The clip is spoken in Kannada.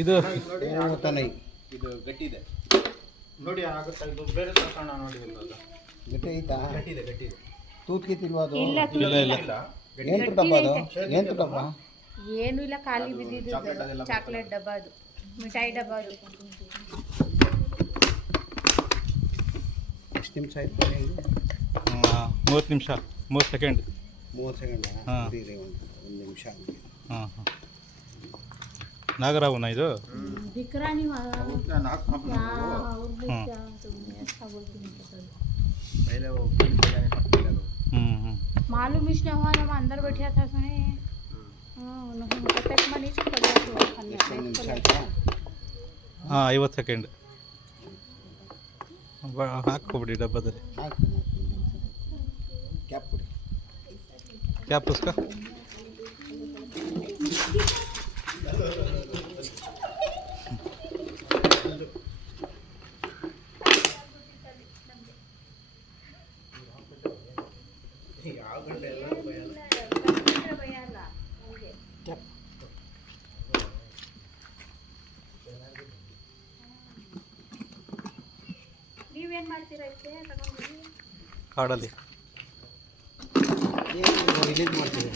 ಇದು ಇದು ಗಟ್ಟಿ ಇದೆ ನೋಡಿ, ಆಗುತ್ತಾ? ಇದು ಬೇರೆ ತಗೋಣ ನೋಡಿ. ಗಟ್ಟಿ ಐತಾ? ಗಟ್ಟಿ ಇದೆ. ತೂತ್ ಕಿತ್ತಿಲ್ವಾ ಅದು? ಇಲ್ಲ ಏನು ಡಬ್ಬ ಅದು? ಏನು ಡಬ್ಬ? ಏನು ಇಲ್ಲ, ಖಾಲಿ ಬಿದ್ದಿದ್ದು ಚಾಕ್ಲೇಟ್ ಡಬ್ಬ, ಅದು ಮಿಠಾಯಿ ಡಬ್ಬ. ಅದು ಎಷ್ಟು ನಿಮಿಷ ಆಯ್ತು? 30 ನಿಮಿಷ 30 ಸೆಕೆಂಡ್. 30 ಸೆಕೆಂಡ್. ಹಾಂ, ಒಂದು ನಿಮಿಷ. ಹಾಂ ಹಾಂ. ನಾಗರಾವನ ಇದು? दिकरानी मालूम ही नहीं हुआ, हम अंदर बैठा था सुने। ಹಾಂ, 50 ಸೆಕೆಂಡ್. ಹಾಕ್ಕೊಬಿಡಿ ಡಬ್ಬದಲ್ಲಿ. ಕ್ಯಾಪ್ ಉಸ್ಕ ನೀವೇನು ಮಾಡ್ತೀರಾ? ಕಾಡಲ್ಲಿ ವಿಲೇಜ್ ಮಾಡ್ತೀವಿ.